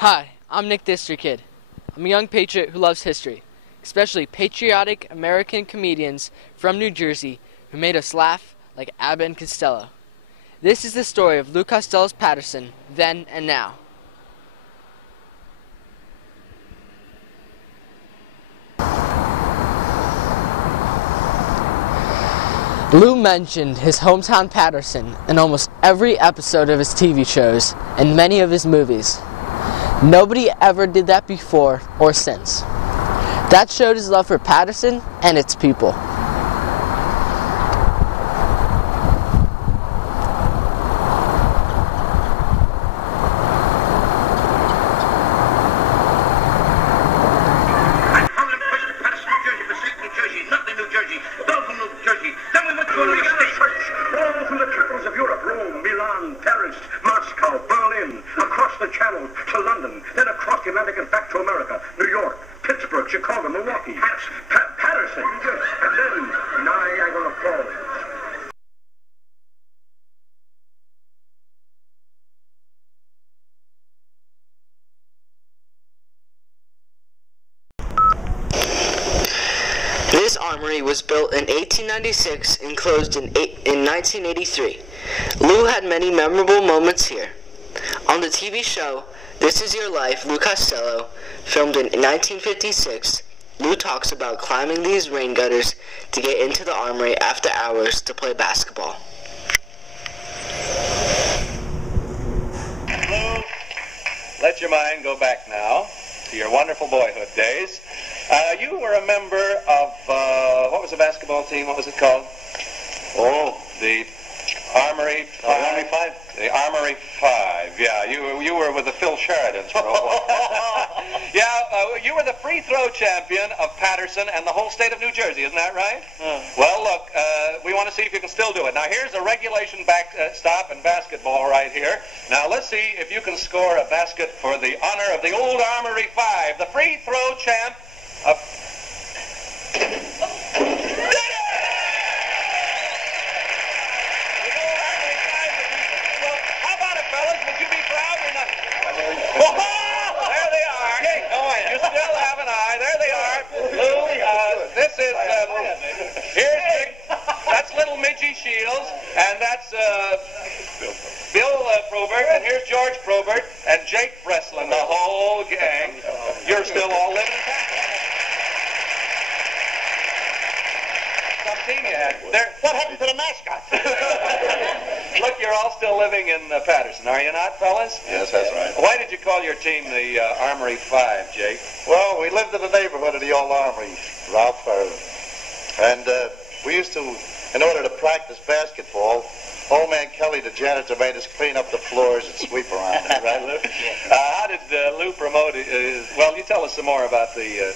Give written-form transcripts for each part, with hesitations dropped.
Hi, I'm Nick District Kid. I'm a young patriot who loves history, especially patriotic American comedians from New Jersey who made us laugh like Abbott and Costello. This is the story of Lou Costello's Patterson, then and now. Lou mentioned his hometown Patterson in almost every episode of his TV shows and many of his movies. Nobody ever did that before or since. That showed his love for Patterson and its people. Chicago, Milwaukee, Patterson, and then Niagara Falls. This armory was built in 1896 and closed in 1983. Lou had many memorable moments here. On the TV show This Is Your Life, Lou Costello, filmed in 1956, Lou talks about climbing these rain gutters to get into the armory after hours to play basketball. Lou, let your mind go back now to your wonderful boyhood days. You were a member of, what was the basketball team? What was it called? Oh, the Armory 5. Armory 5? The Armory 5, yeah. You were with the Phil Sheridans for a while. Yeah, you were the free throw champion of Patterson and the whole state of New Jersey, isn't that right? Well, look, we want to see if you can still do it. Now, here's a regulation backstop in basketball right here. Now, let's see if you can score a basket for the honor of the old Armory 5, the free throw champ of... There they are. You still have an eye. There they are. Lou, this is, that's little Midgie Shields, and that's Bill Probert, and here's George Probert, and Jake Breslin, the whole gang. You're still all living in Patterson. Some team you had. What happened to the mascot? Look, you're all still living in Patterson, are you not, fellas? Yes, that's right. Why did you call your team the Armory 5, Jake? Well, we lived in the neighborhood of the old armory, Ralph. And we used to, in order to practice basketball, old man Kelly, the janitor, made us clean up the floors and sweep around. Right, Lou? How did Lou promote it? Well, you tell us some more about the...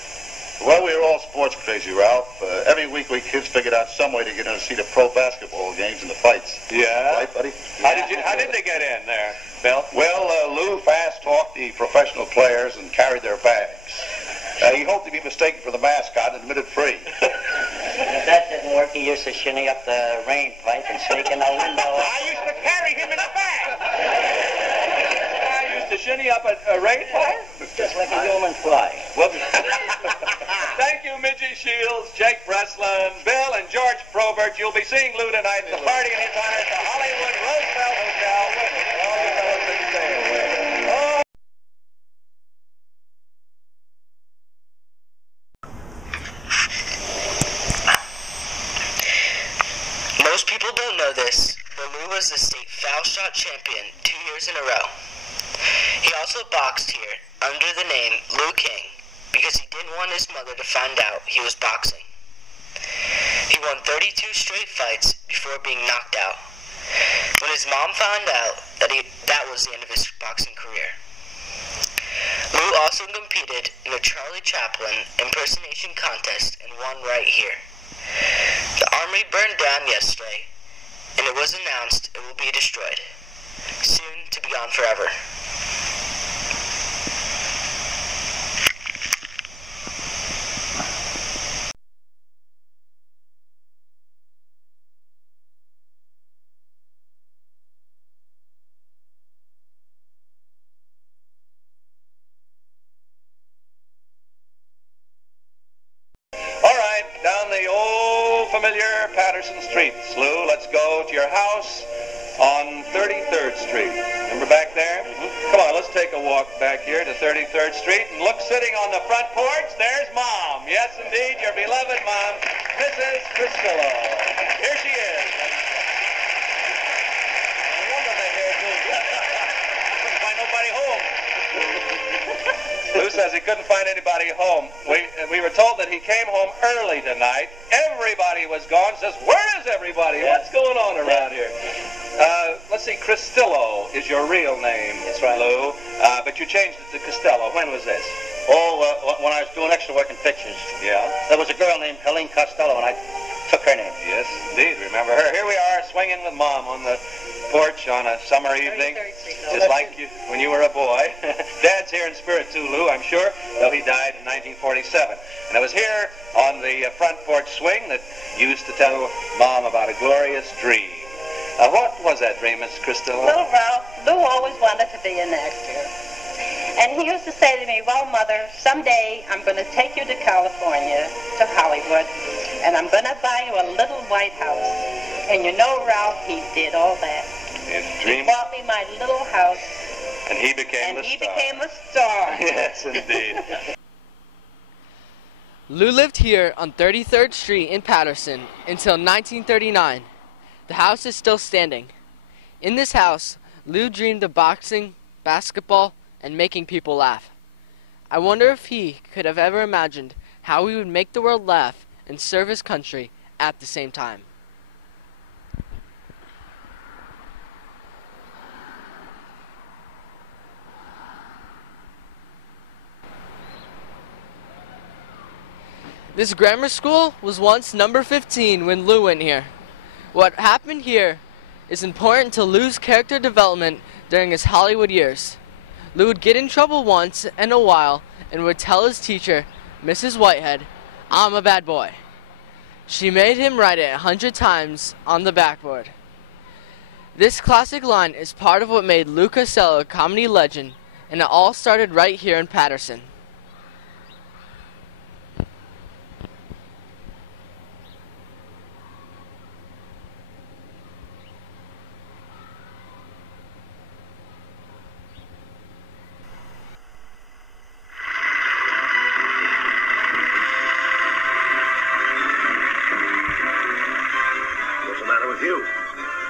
Well, we were all sports crazy, Ralph. Every week we kids figured out some way to get in to see the pro basketball games and the fights. Yeah? Right, buddy? How did they get in there, Bill? Well, Lou fast-talked the professional players and carried their bags. He hoped to be mistaken for the mascot and admitted free. If that didn't work, he used to shinny up the rain pipe and sneak in the window. I used to carry him in a bag. I used to shinny up a rain pipe? Just like a human fly. Whoops. Thank you, Midgie Shields, Jake Breslin, Bill, and George Probert. You'll be seeing Lou tonight at the party in his honor at the Hollywood Roosevelt Hotel. All you fellows that stay away. Oh. Most people don't know this, but Lou was the state foul shot champion 2 years in a row. He also boxed here under the name Lou King because he didn't want his mother to find out he was boxing. He won 32 straight fights before being knocked out. When his mom found out that was the end of his boxing career. Lou also competed in a Charlie Chaplin impersonation contest and won right here. The armory burned down yesterday, and it was announced it will be destroyed, soon to be gone forever. familiar Patterson streets, Lou. Let's go to your house on 33rd Street. Remember back there? Come on, let's take a walk back here to 33rd Street and look, sitting on the front porch, there's Mom. Yes, indeed, your beloved Mom, Mrs. Costello. Here she is. No wonder they're here, too. Couldn't find nobody home. Lou says he couldn't find anybody home. We were told that he came home early tonight. Everybody was gone. Says, where is everybody? What's going on around here? Let's see, Costello is your real name. That's right. Lou. But you changed it to Costello. When was this? Oh, when I was doing extra work in pictures. Yeah? There was a girl named Helene Costello, and I took her name. Yes, indeed. Remember her. Here we are, swinging with Mom on the porch on a summer evening. Just like you when you were a boy. Dad's here in spirit too, Lou, I'm sure, though he died in 1947. And it was here on the front porch swing that you used to tell Mom about a glorious dream. What was that dream, Miss Costello? Little Ralph, Lou always wanted to be an actor. And he used to say to me, well, Mother, someday I'm going to take you to California, to Hollywood, and I'm going to buy you a little white house. And you know, Ralph, he did all that. His He dream. bought me my little house, And he became and the he star. became a star. Yes, indeed. Lou lived here on 33rd Street in Patterson until 1939. The house is still standing. In this house, Lou dreamed of boxing, basketball, and making people laugh. I wonder if he could have ever imagined how he would make the world laugh and serve his country at the same time. This grammar school was once number 15 when Lou went here. What happened here is important to Lou's character development during his Hollywood years. Lou would get in trouble once in a while and would tell his teacher, Mrs. Whitehead, I'm a bad boy. She made him write it 100 times on the backboard. This classic line is part of what made Lou Costello a comedy legend, and it all started right here in Patterson.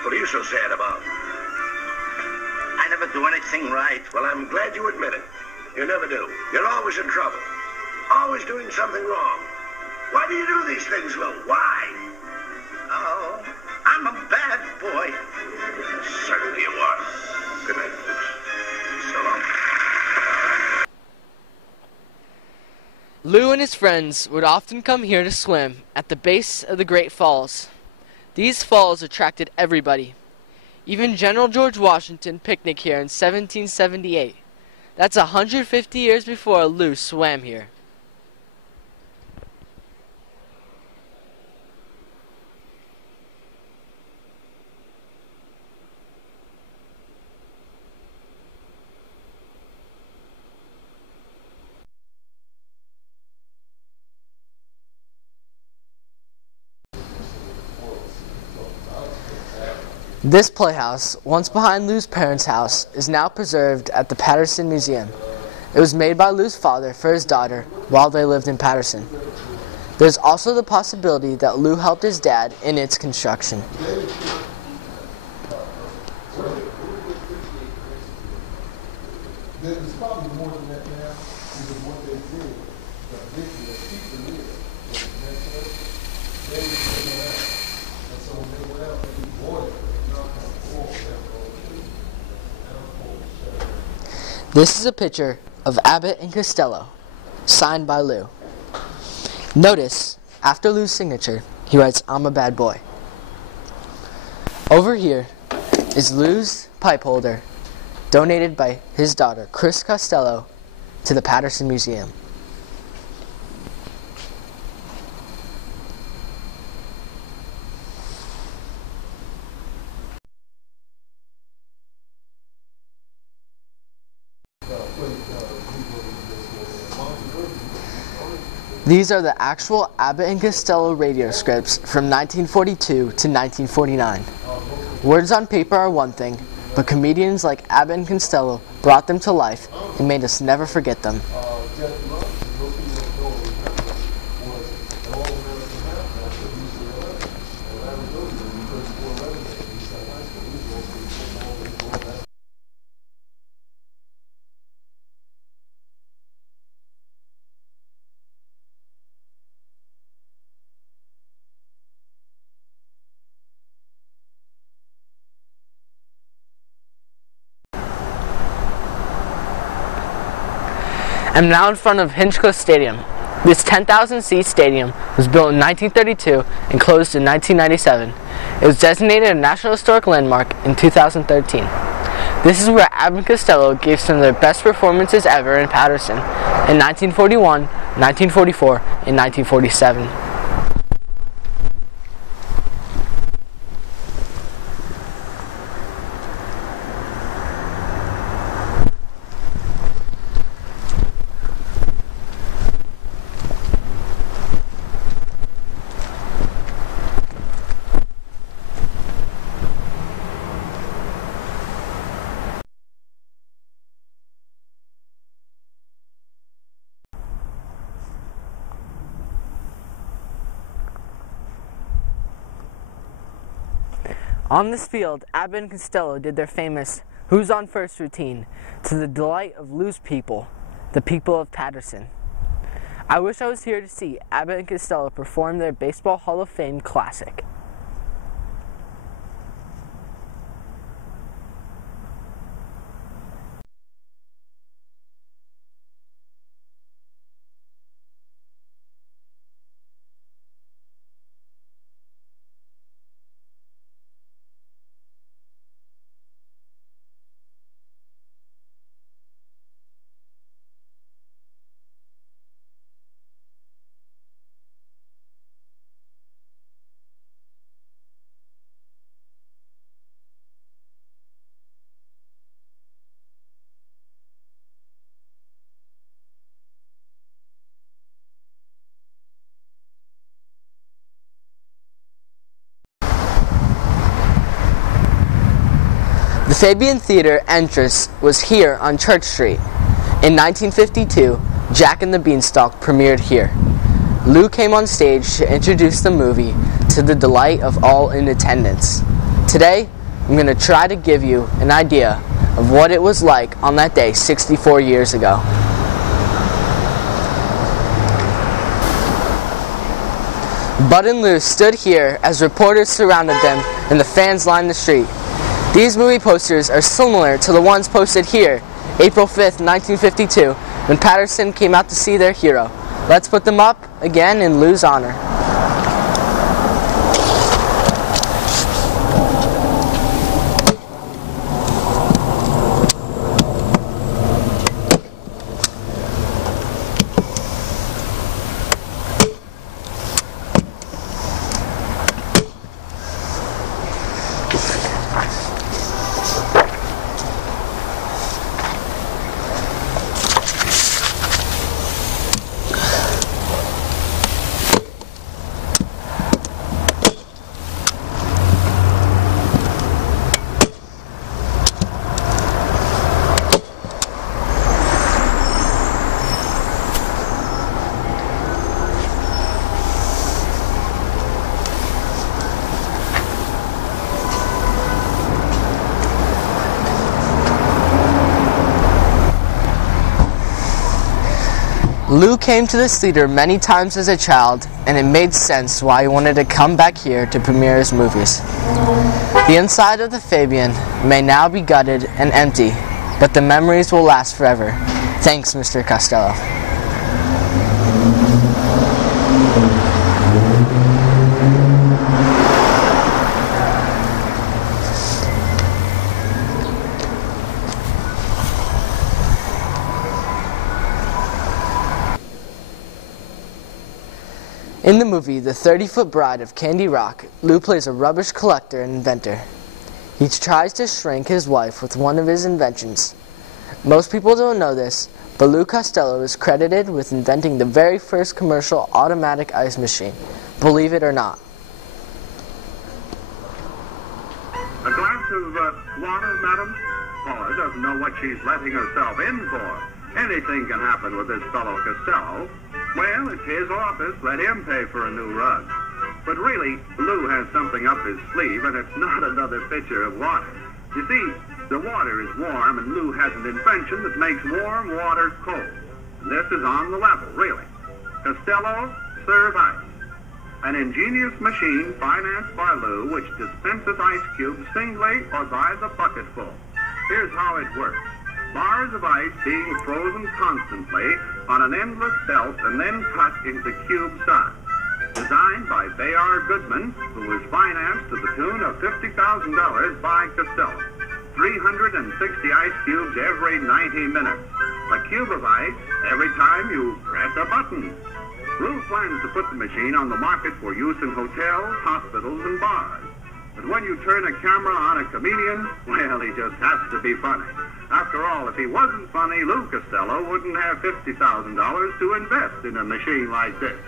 What are you so sad about? I never do anything right. Well, I'm glad you admit it. You never do. You're always in trouble. Always doing something wrong. Why do you do these things, Lou? Why? Oh, I'm a bad boy. Certainly you are. Good night, folks. So long. Lou and his friends would often come here to swim at the base of the Great Falls. These falls attracted everybody. Even General George Washington picnicked here in 1778. That's 150 years before Lou swam here. This playhouse, once behind Lou's parents' house, is now preserved at the Patterson Museum. It was made by Lou's father for his daughter while they lived in Patterson. There's also the possibility that Lou helped his dad in its construction. There's probably more than that now, because what they did, the people lived, they went out. And so when they went out, they bought it. This is a picture of Abbott and Costello, signed by Lou. Notice, after Lou's signature, he writes, I'm a bad boy. Over here is Lou's pipe holder, donated by his daughter, Chris Costello, to the Patterson Museum. These are the actual Abbott and Costello radio scripts from 1942 to 1949. Words on paper are one thing, but comedians like Abbott and Costello brought them to life and made us never forget them. I'm now in front of Henshaw Stadium. This 10,000-seat stadium was built in 1932 and closed in 1997. It was designated a National Historic Landmark in 2013. This is where Abbott and Costello gave some of their best performances ever in Patterson in 1941, 1944, and 1947. On this field, Abbott and Costello did their famous "Who's on First" routine to the delight of Lou's people, the people of Patterson. I wish I was here to see Abbott and Costello perform their Baseball Hall of Fame classic. The Fabian Theater entrance was here on Church Street. In 1952, Jack and the Beanstalk premiered here. Lou came on stage to introduce the movie to the delight of all in attendance. Today, I'm going to try to give you an idea of what it was like on that day 64 years ago. Bud and Lou stood here as reporters surrounded them and the fans lined the street. These movie posters are similar to the ones posted here, April 5th, 1952, when Patterson came out to see their hero. Let's put them up again in Lou's honor. Lou came to this theater many times as a child, and it made sense why he wanted to come back here to premiere his movies. The inside of the Fabian may now be gutted and empty, but the memories will last forever. Thanks, Mr. Costello. In the movie The 30-Foot Bride of Candy Rock, Lou plays a rubbish collector and inventor. He tries to shrink his wife with one of his inventions. Most people don't know this, but Lou Costello is credited with inventing the very first commercial automatic ice machine, believe it or not. A glass of water, madam? Paula doesn't know what she's letting herself in for. Anything can happen with this fellow Costello. Well, it's his office. Let him pay for a new rug. But really, Lou has something up his sleeve, and it's not another pitcher of water. You see, the water is warm, and Lou has an invention that makes warm water cold. This is on the level, really. Costello Serve Ice. An ingenious machine financed by Lou which dispenses ice cubes singly or by the bucketful. Here's how it works. Bars of ice being frozen constantly on an endless belt and then cut into cube size. Designed by Bayard Goodman, who was financed to the tune of $50,000 by Costello. 360 ice cubes every 90 minutes. A cube of ice every time you press a button. Lou plans to put the machine on the market for use in hotels, hospitals, and bars. But when you turn a camera on a comedian, well, he just has to be funny. After all, if he wasn't funny, Lou Costello wouldn't have $50,000 to invest in a machine like this.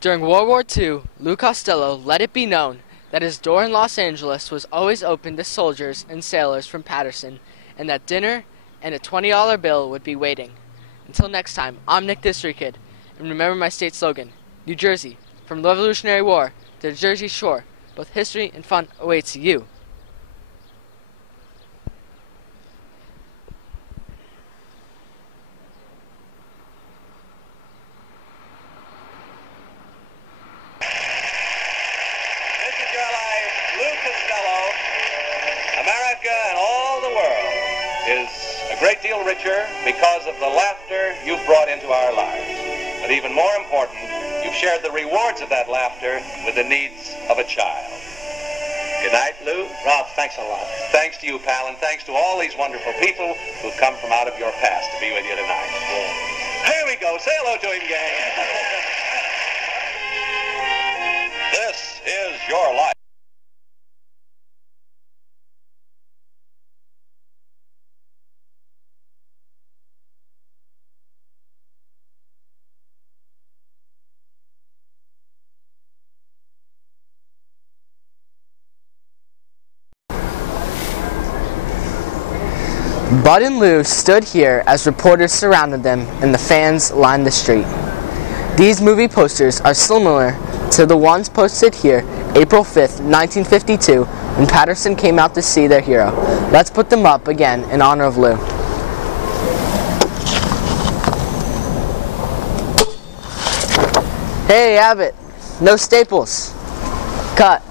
During World War II, Lou Costello let it be known that his door in Los Angeles was always open to soldiers and sailors from Patterson, and that dinner and a $20 bill would be waiting. Until next time, I'm Nick the History Kid, and remember my state slogan, New Jersey, from the Revolutionary War to the Jersey Shore, both history and fun awaits you. This is your life, Lou Costello. America and all the world is a great deal richer because of the laughter you've brought into our lives. But even more important, you've shared the rewards of that laughter with the needs of a child. Good night, Lou. Ralph, thanks a lot. Thanks to you, pal, and thanks to all these wonderful people who've come from out of your past to be with you tonight. Here we go. Say hello to him, gang. This is your life. Bud and Lou stood here as reporters surrounded them and the fans lined the street. These movie posters are similar to the ones posted here April 5th, 1952, when Patterson came out to see their hero. Let's put them up again in honor of Lou. Hey, Abbott, no staples. Cut.